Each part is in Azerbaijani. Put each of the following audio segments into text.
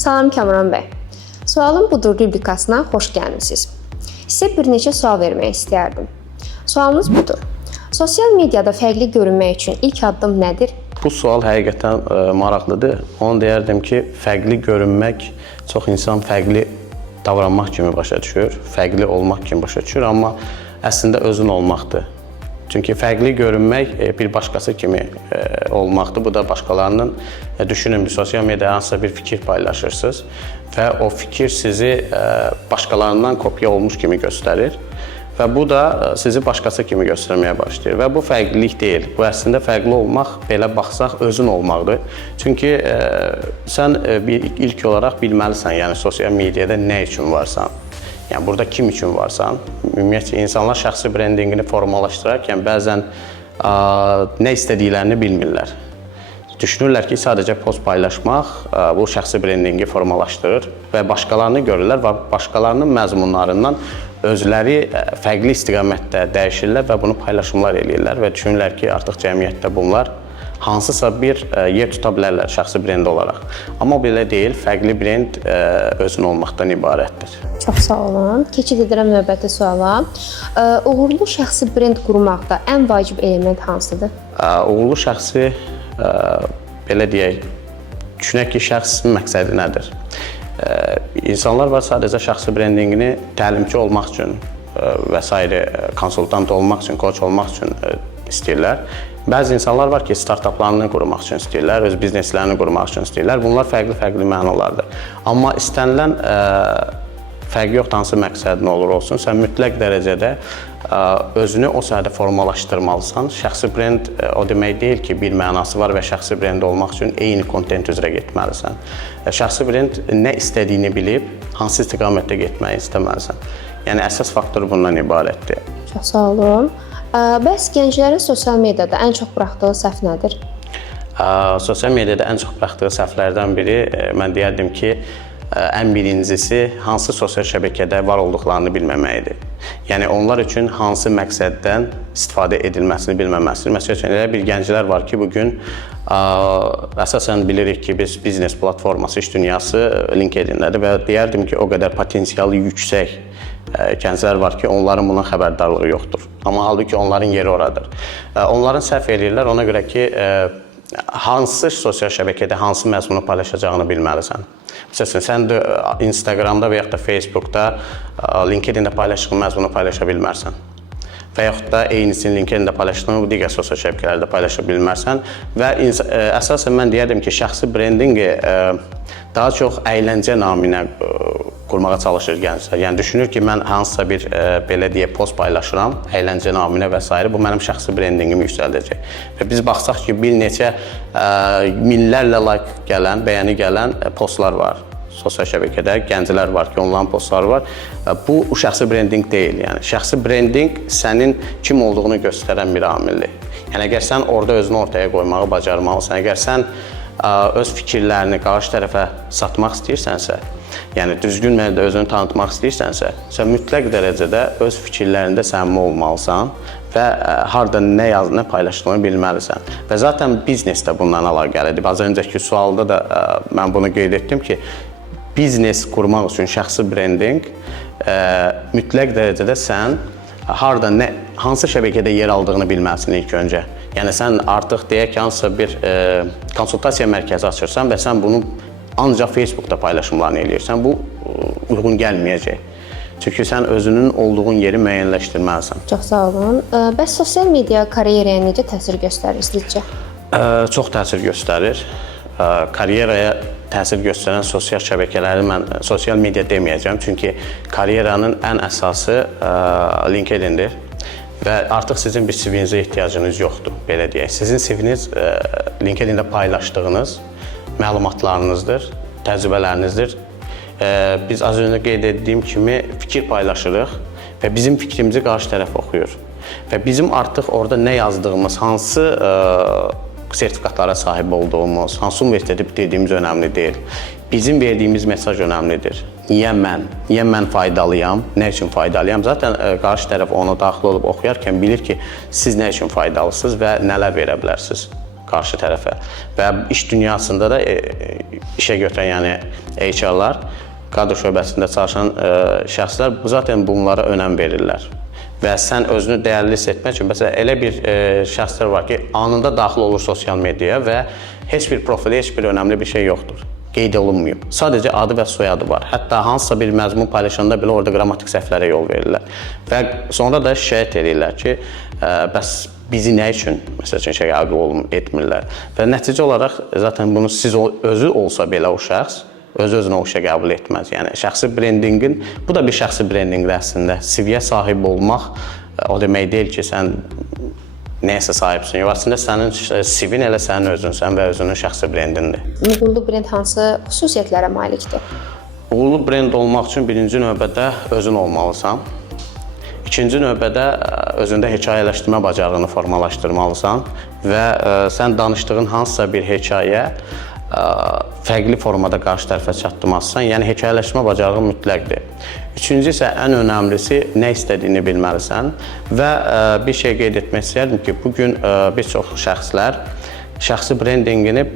Salam Kamran bəy. Sualım budur rubrikasına xoş gəlmisiniz. Sizə bir neçə sual vermək istəyərdim. Sualımız budur. Sosial mediada fərqli görünmək üçün ilk addım nədir? Bu sual həqiqətən maraqlıdır. Onu deyərdim ki, fərqli görünmək çox insan fərqli davranmaq kimi başa düşür, fərqli olmaq kimi başa düşür, amma əslində özün olmaqdır. Çünki fərqli görünmək bir başqası kimi olmaqdır. Bu da başqalarının, düşünün bir sosial mediada hansısa bir fikir paylaşırsınız və o fikir sizi başqalarından kopya olmuş kimi göstərir və bu da sizi başqası kimi göstərməyə başlayır və bu fərqlilik deyil. Bu əslində fərqli olmaq, belə baxsaq, özün olmaqdır. Çünki sən ilk olaraq bilməlisən, yəni sosial mediada nə üçün varsan. Yəni burada kim üçün varsan? Ümumiyyətlə insanlar şəxsi brendinqini formalaşdırarkən bəzən nə istədiklərini bilmirlər. Düşünürlər ki, sadəcə post paylaşmaq bu şəxsi brendinqi formalaşdırır və başqalarını görürlər və başqalarının məzmunlarından özləri fərqli istiqamətdə dəyişirlər və bunu paylaşımlar eləyirlər və düşünürlər ki, artıq cəmiyyətdə bunlar hansısa bir yer tuta bilərlər şəxsi brend olaraq. Amma belə deyil, fərqli brend özün olmaqdan ibarətdir. Çox sağ olun. Keçid edirəm növbəti suala. Uğurlu şəxsi brend qurmaqda ən vacib element hansıdır? Uğurlu şəxsi, belə deyək, düşünək ki, şəxsin məqsədi nədir? İnsanlar var sadəcə şəxsi brendinqini təlimçi olmaq üçün və s. konsultant olmaq üçün, koç olmaq üçün istəyirlər. Bəzi insanlar var ki, startaplarını qurmaq üçün istəyirlər, öz bizneslərini qurmaq üçün istəyirlər. Bunlar fərqli mənalardır. Amma istənilən fərqi yoxdur, hansı məqsədin olur olsun, sən mütləq dərəcədə özünü o sahədə formalaşdırmalısan. Şəxsi brend o demək deyil ki, bir mənası var və şəxsi brend olmaq üçün eyni kontent üzrə getməlisən. Şəxsi brend nə istədiyini bilib, hansı istiqamətdə getməyi istəməlisən. Yəni, əsas faktor bundan ibarətdir. Çox sağ olun. Bəs gənclərin sosial mediada ən çox buraxdığı səhv nədir? Sosial mediada ən çox buraxdığı səhvlərdən biri, mən deyərdim ki, ən birincisi, hansı sosial şəbəkədə var olduqlarını bilməməyidir. Yəni, onlar üçün hansı məqsəddən istifadə edilməsini bilməməsidir. Məsəl üçün, elə bir gənclər var ki, bugün əsasən bilirik ki, biz biznes platforması, iş dünyası LinkedIn-dədir və deyərdim ki, o qədər potensialı yüksək gənclər var ki, onların bundan xəbərdarlığı yoxdur. Amma halbuki onların yeri oradır. Onların səhv edirlər, ona görə ki, hansı sosial şəbəkədə hansı məzmunu paylaşacağını bilməlisən. Məsələn, sən də Instagramda və yaxud da Facebookda, LinkedIn-də paylaşdığın məzmunu paylaşa bilmərsən. Və yaxud da eynisini LinkedIn-də paylaşdığını digər sosial şəbəkələrdə paylaşa bilmərsən. Və əsasən mən deyərdim ki, şəxsi brendinqi daha çox əyləncə naminə qurmağa çalışır gənclər. Yəni, düşünür ki, mən hansısa bir, belə deyək, post paylaşıram, əyləncə naminə və s. Bu, mənim şəxsi brendinqimi yüksəldəcək. Və biz baxsaq ki, bir neçə minlərlə like gələn, bəyəni gələn postlar var. Sosial şəbəkədə gənclər var ki, onların postları var. Bu, şəxsi brendinq deyil. Yəni, şəxsi brendinq sənin kim olduğunu göstərən bir amildir. Yəni, əgər sən orada özünü ortaya qoymağı bacarmalısan, əgər sən öz fikirlərini qarşı tərəfə satmaq istəyirsənsə, yəni düzgün mənada özünü tanıtmaq istəyirsənsə, sən mütləq dərəcədə öz fikirlərində səmimi olmalısan və harada nə paylaşdığını bilməlisən. Və zaten biznes də bundan əlaqəlidir. Az öncəki sualda da mən bunu qeyd etdim ki, biznes qurmaq üçün şəxsi brendinq mütləq dərəcədə sən harada, hansı şəbəkədə yer aldığını bilməlisin ilk öncə. Yəni, sən artıq deyək ki, hansısa bir konsultasiya mərkəzi açırsan və sən bunu ancaq Facebookda paylaşımlarını eləyirsən, bu uyğun gəlməyəcək. Çünki sən özünün olduğun yeri müəyyənləşdirməlisən. Çox sağ olun. Bəs sosial media karyeraya necə təsir göstərir sizcə? Çox təsir göstərir. Karyeraya təsir göstərən sosial şəbəkələri mən sosial media deməyəcəm. Çünki karyeranın ən əsası LinkedIn-dir. Və artıq sizin bir CV-nizə ehtiyacınız yoxdur, belə deyək. Sizin CV-niz LinkedIn-də paylaşdığınız məlumatlarınızdır, təcrübələrinizdir. Biz az öncə qeyd etdiyim kimi fikir paylaşırıq və bizim fikrimizi qarşı tərəf oxuyur. Və bizim artıq orada nə yazdığımız, hansı sertifikatlara sahib olduğumuz, hansı universiteti bitirdiyimiz önəmli deyil. Bizim verdiyimiz mesaj önəmlidir. Niyə mən faydalıyam, nə üçün faydalıyam? Zaten qarşı tərəf onu daxil olub oxuyarkən bilir ki, siz nə üçün faydalısınız və nələr verə bilərsiniz qarşı tərəfə. Və iş dünyasında da işə götürən, yəni HR-lar, kadr şöbəsində çalışan şəxslər zaten bunlara önəm verirlər. Və sən özünü dəyərli hiss etmək üçün, məsələn, elə bir şəxslər var ki, anında daxil olur sosial mediaya və heç bir profildə heç bir önəmli bir şey yoxdur. Qeyd olunmuyub. Sadəcə adı və soyadı var. Hətta hansısa bir məzmun paylaşanda belə orada qrammatik səhvlərə yol verirlər. Və sonra da şikayət edirlər ki, bəs bizi nə üçün, məsəl üçün, qəbul etmirlər. Və nəticə olaraq, zaten bunu siz özü olsa belə o şəxs, öz-özünə o işə qəbul etməz. Yəni, şəxsi brendinqin, bu da bir şəxsi brendinqdir əslində. CV-yə sahib olmaq o demək deyil ki, sən nəyəsə sahibsin. Yox, əslində sənin CV-in elə sənin özünsən və özünün şəxsi brendindir. Uğurlu brend hansı xüsusiyyətlərə malikdir? Uğurlu brend olmaq üçün birinci növbədə özün olmalısan. İkinci növbədə özündə hekayələşdirmə bacarığını formalaşdırmalısan və sən danışdığın hansısa bir hekayə fərqli formada qarşı tərəfə çatdırmalısan, yəni hekayələşmə bacarığı mütləqdir. Üçüncü isə ən önəmlisi nə istədiyini bilməlisən və bir şey qeyd etmək istəyərdim ki, bugün bir çox şəxslər şəxsi brendinqini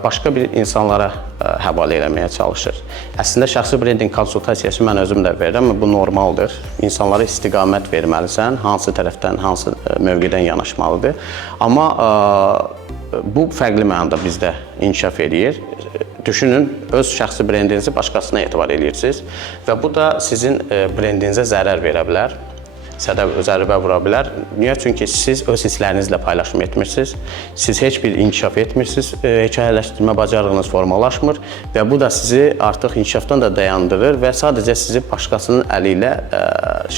başqa bir insanlara həvalə eləməyə çalışır. Əslində şəxsi brendinq konsultasiyası mən özüm də verirəm, bu normaldır. İnsanlara istiqamət verməlisən, hansı tərəfdən, hansı mövqedən yanaşmalıdır. Amma bu fərqli mənada bizdə inkişaf edir. Düşünün, öz şəxsi brendinizi başqasına etibar edirsiniz və bu da sizin brendinizə zərər verə bilər, zərbə vura bilər. Niyə? Çünki siz öz hisslərinizlə paylaşım etmirsiniz, siz heç bir inkişaf etmirsiniz, hekayələşdirmə bacarığınız formalaşmır və bu da sizi artıq inkişafdan da dayandırır və sadəcə sizi başqasının əli ilə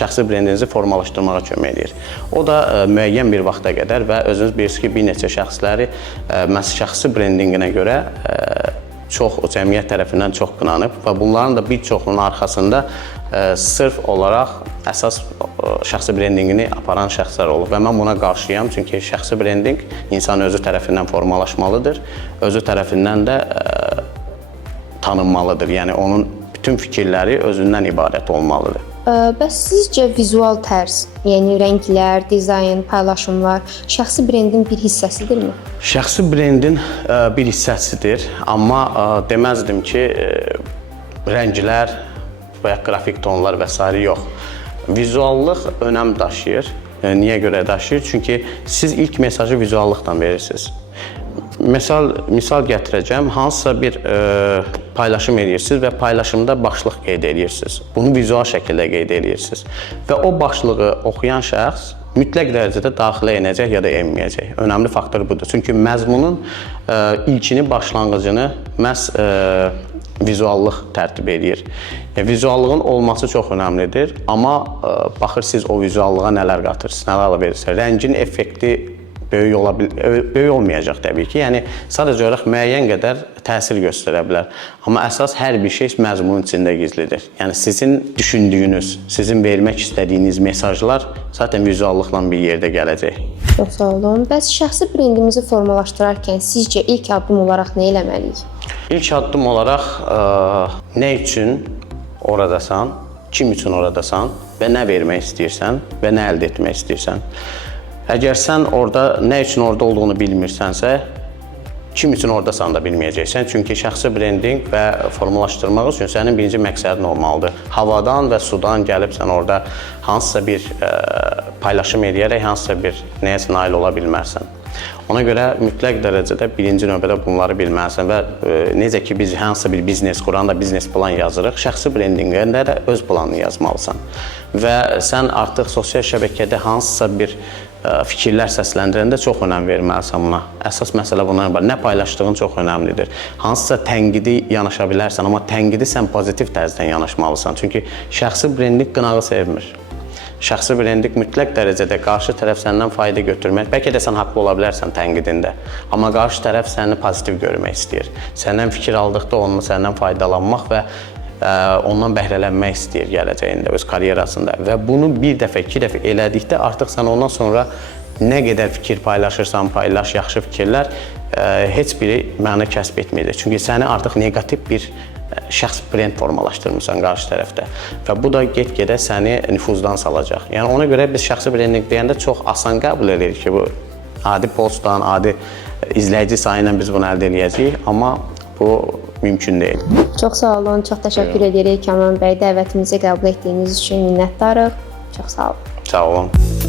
şəxsi brendinizi formalaşdırmağa kömək edir. O da müəyyən bir vaxta qədər və özünüz bilirsiniz ki, bir neçə şəxsləri məhz şəxsi brendinqinə görə cəmiyyət tərəfindən çox qınanıb və bunların da bir çoxunun arxasında sırf olaraq əsas şəxsi brendinqini aparan şəxslər olur və mən buna qarşıyam, çünki şəxsi brendinq insan özü tərəfindən formalaşmalıdır, özü tərəfindən də tanınmalıdır, yəni onun bütün fikirləri özündən ibarət olmalıdır. Bəs sizcə vizual tərz, yəni rənglər, dizayn, paylaşımlar şəxsi brendin bir hissəsidirmi? Şəxsi brendin bir hissəsidir, amma deməzdim ki, rənglər və ya qrafik tonlar və s. yox. Vizuallıq önəm daşıyır. Niyə görə daşıyır? Çünki siz ilk mesajı vizuallıqdan verirsiniz. Misal gətirəcəm, hansısa bir paylaşım edirsiniz və paylaşımda başlıq qeyd edirsiniz. Bunu vizual şəkildə qeyd edirsiniz və o başlığı oxuyan şəxs mütləq dərəcədə daxilə enəcək ya da enməyəcək. Önəmli faktor budur. Çünki məzmunun ilkini, başlanğıcını məhz vizuallıq tərtib edir. Vizuallığın olması çox önəmlidir, amma baxırsınız o vizuallığa nələr qatırsınız, nələr verirsiniz. Rəngin effekti böyük olmayacaq təbii ki. Yəni, sadəcə olaraq müəyyən qədər təsir göstərə bilər. Amma əsas hər bir şey məzmunun içində gizlidir. Yəni, sizin düşündüyünüz, sizin vermək istədiyiniz mesajlar zaten vizuallıqla bir yerdə gələcək. Çox sağ olun. Bəs şəxsi brendimizi formalaşdırarkən sizcə ilk addım olaraq nə eləməliyik? İlk addım olaraq nə üçün oradasan, kim üçün oradasan və nə vermək istəyirsən və nə əldə etmək istəyirsən. Əgər sən orada nə üçün orada olduğunu bilmirsənsə, kim üçün oradasan da bilməyəcəksən. Çünki şəxsi brendinq və formalaşdırmaq üçün sənin birinci məqsədin olmalıdır. Havadan və sudan gəlib sən orada hansısa bir paylaşım edərək hansısa bir nəyəsə nail ola bilmərsən. Ona görə mütləq dərəcədə birinci növbədə bunları bilməlisən və necə ki biz hansısa bir biznes quranda biznes plan yazırıq, şəxsi brendinqində də öz planını yazmalısan. Və sən artıq sosial şəbəkədə hansısa bir fikirlər səsləndirəndə çox önəm verməlisən buna. Əsas məsələ bundan ibarət. Nə paylaşdığın çox önəmlidir. Hansısa tənqidi yanaşa bilərsən, amma tənqidi sən pozitiv tərzdən yanaşmalısan. Çünki şəxsi brendinq qınağı sevmir. Şəxsi brendinq mütləq dərəcədə qarşı tərəf səndən fayda götürmək, bəlkə də sən haqlı ola bilərsən tənqidində, amma qarşı tərəf səni pozitiv görmək istəyir. Səndən fikir aldıqda onun səndən faydalanmaq və ondan bəhrələnmək istəyir gələcəyində, öz karyerasında və bunu bir dəfə, iki dəfə elədikdə artıq sən ondan sonra nə qədər fikir paylaşırsan, paylaş, yaxşı fikirlər heç biri məna kəsb etməyəcək. Çünki səni artıq negativ bir şəxsi brend formalaşdırmısan qarşı tərəfdə və bu da get-gedə səni nüfuzdan salacaq. Yəni ona görə biz şəxsi brendinq deyəndə çox asan qəbul edirik ki, bu adi postdan, adi izləyici sayı ilə biz bunu əldə edəcəyik, amma bu mümkün deyil. Çox sağ olun, çox təşəkkür edirik Kənan bəy, dəvətimizi qəbul etdiyiniz üçün minnətdarıq. Çox sağ olun. Sağ olun.